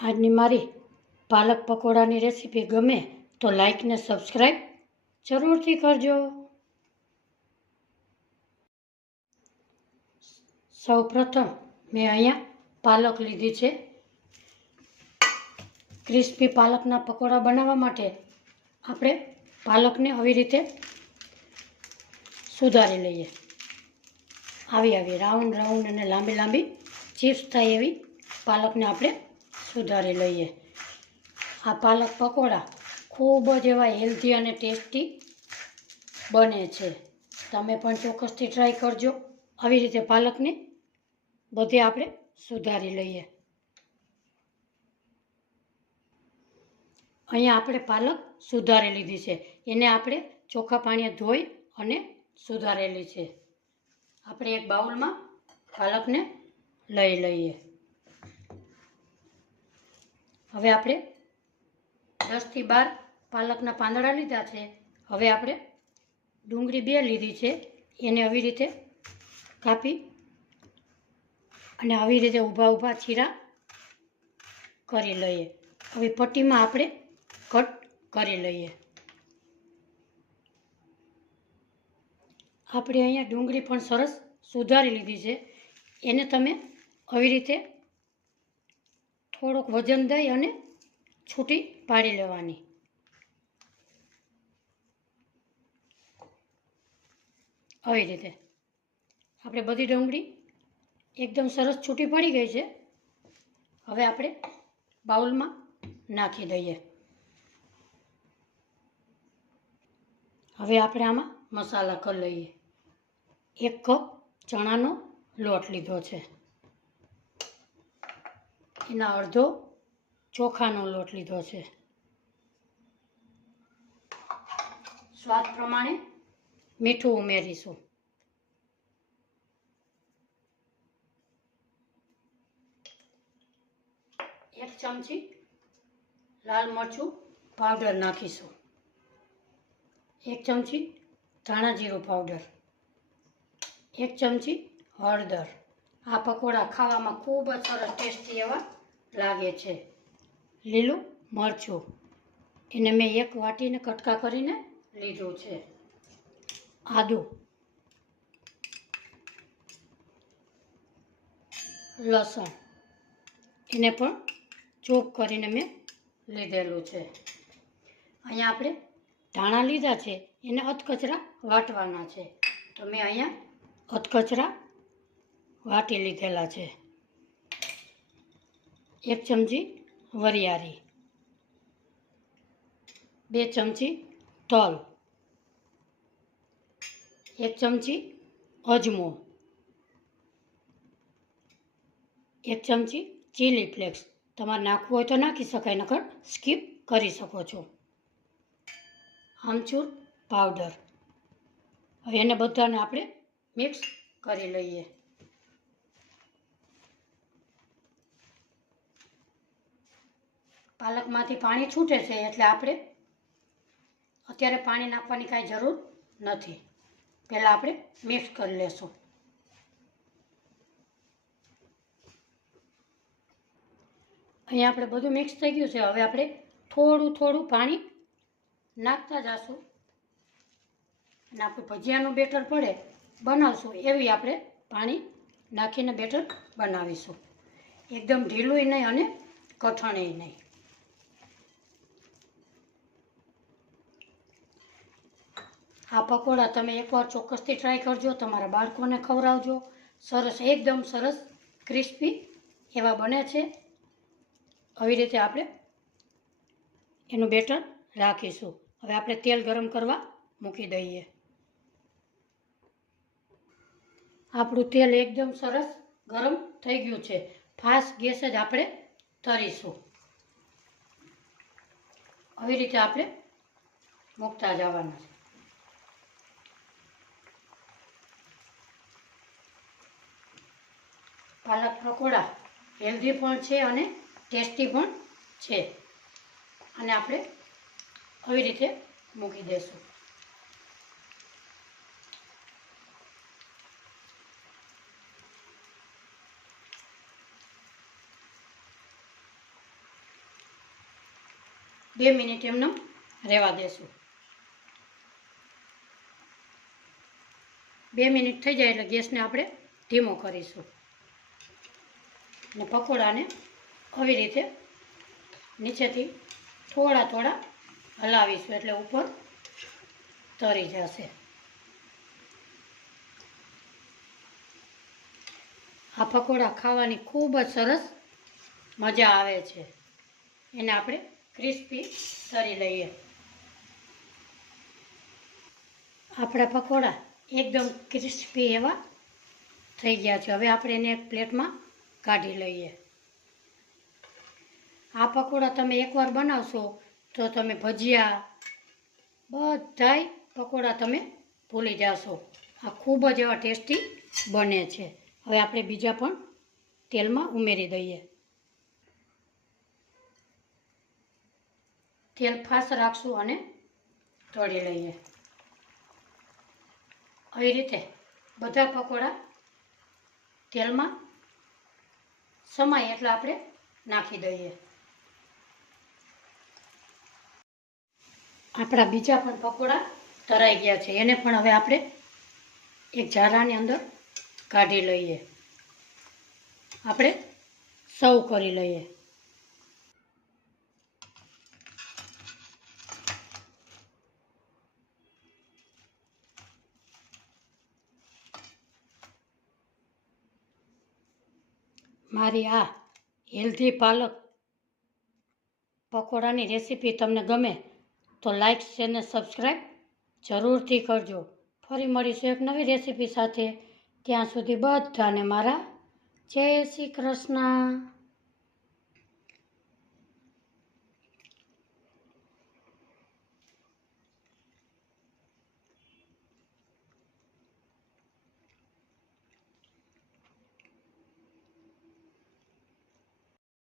આજની મારી પાલક પકોડાની રેસીપી ગમે તો લાઈક ને સબસ્ક્રાઈબ જરૂરથી કરજો। સૌપ્રથમ મેં અહીંયા પાલક લીધી છે। ક્રિસ્પી પાલકના પકોડા બનાવવા માટે આપણે પાલકને આવી રીતે સુધારી લઈએ। આવી રાઉન્ડ અને લાંબી ચિપ્સ થાય એવી પાલકને આપણે સુધારી લઈએ। આ પાલક પકોડા ખૂબ જ એવા હેલ્ધી અને ટેસ્ટી બને છે। તમે પણ ચોક્કસથી ટ્રાય કરજો। આવી રીતે પાલકને બધે આપણે સુધારી લઈએ। અહીંયા આપણે પાલક સુધારી લીધી છે, એને આપણે ચોખ્ખા પાણીએ ધોઈ અને સુધારેલી છે। આપણે એક બાઉલમાં પાલકને લઈ લઈએ। હવે આપણે 10 થી 12 પાલકના પાંદડા લીધા છે। હવે આપણે ડુંગળી 2 લીધી છે, એને આવી રીતે કાપી અને આવી રીતે ઊભા ચીરા કરી લઈએ। હવે પટ્ટીમાં આપણે કટ કરી લઈએ। આપણે અહીંયા ડુંગળી પણ સરસ સુધારી લીધી છે, એને તમે આવી રીતે થોડુંક વજન દઈ અને છૂટી પાડી લેવાની। આવી રીતે આપણે બધી ડુંગળી એકદમ સરસ છૂટી પડી ગઈ છે। હવે આપણે બાઉલમાં નાખી દઈએ। હવે આપણે આમાં મસાલા કરી લઈએ। 1 કપ ચણાનો લોટ લીધો છે, એના અડધો ચોખાનો લોટ લીધો છે। સ્વાદ પ્રમાણે મીઠું ઉમેરીશું। એક ચમચી લાલ મરચું પાવડર નાખીશું। 1 ચમચી ધાણા જીરું પાવડર, 1 ચમચી હળદર। આ પકોડા ખાવામાં ખૂબ જ સરસ ટેસ્ટી એવા લાગે છે। લીલું મરચું, એને મેં 1 વાટીને કટકા કરીને લીધું છે। આદું, લસણ, એને પણ ચોપ કરીને મેં લીધેલું છે। અહીંયા આપણે ધાણા લીધા છે, એને અધકચરા વાટવાના છે, તો મેં અહીંયા અધકચરા વાટી લીધેલા છે। 1 ચમચી વરિયાળી, 2 ચમચી તલ, 1 ચમચી અજમો, 1 ચમચી ચીલી ફ્લેક્સ। તમારે નાખવું હોય તો નાખી શકાય, નકર સ્કીપ કરી શકો છો। આમચૂર પાવડર। હવે એને બધાને આપણે મિક્સ કરી લઈએ। પાલકમાંથી પાણી છૂટે છે, એટલે આપણે અત્યારે પાણી નાખવાની કાંઈ જરૂર નથી, પહેલાં આપણે મિક્સ કરી લેશું। અહીંયા આપણે બધું મિક્સ થઈ ગયું છે। હવે આપણે થોડું પાણી નાખતા જઈશું અને આપણે ભજીયાનું બેટર પડે બનાવશું એવી આપણે પાણી નાખીને બેટર બનાવીશું। એકદમ ઢીલુંય નહીં અને કઠણેય નહીં। આ પકોડા તમે એકવાર ચોક્કસથી ટ્રાય કરજો, તમારા બાળકોને ખવડાવજો। એકદમ સરસ ક્રિસ્પી એવા બને છે। આવી રીતે આપણે એનું બેટર રાખીશું। હવે આપણે તેલ ગરમ કરવા મૂકી દઈએ। આપણું તેલ એકદમ સરસ ગરમ થઈ ગયું છે। ફાસ્ટ ગેસ જ આપણે તળીશું। આવી રીતે આપણે મૂકતા જવાના છે। પાલક પકોડા હેલ્ધી પણ છે અને ટેસ્ટી પણ છે, અને આપણે આવી રીતે મૂકી દઈશું। 2 મિનિટ એમને રહેવા દેશું. 2 મિનિટ થઈ જાય એટલે ગેસને આપણે ધીમો કરીશું અને પકોડાને આવી રીતે નીચેથી થોડા થોડા હલાવીશું એટલે ઉપર તરી જશે. આ પકોડા ખાવાની ખૂબ જ સરસ મજા આવે છે. એને આપણે ક્રિસ્પી તરી લઈએ. આપણા પકોડા એકદમ ક્રિસ્પી એવા થઈ ગયા છે. હવે આપણે એને એક પ્લેટમાં કાઢી લઈએ. આ પકોડા તમે એકવાર બનાવશો તો તમે ભજીયા બધાય પકોડા તમે ભૂલી જશો. આ ખૂબ જ એવા ટેસ્ટી બને છે. હવે આપણે બીજા પણ તેલમાં ઉમેરી દઈએ. તેલ ફાસ્ટ રાખશું અને તળી લઈએ. આવી રીતે બધા પકોડા તેલમાં સમાય એટલે આપણે નાખી દઈએ. આપણા બીજા પણ પકોડા તરાઈ ગયા છે. એને પણ હવે આપણે એક જારાની અંદર કાઢી લઈએ. આપણે સર્વ કરી લઈએ. મારી આ હેલ્ધી પાલક પકોડાની રેસીપી તમને ગમે તો લાઈક શેર અને સબસ્ક્રાઈબ જરૂરથી કરજો. ફરી મળીશું એક નવી રેસીપી સાથે. ત્યાં સુધી બધાને મારા જય શ્રી કૃષ્ણ.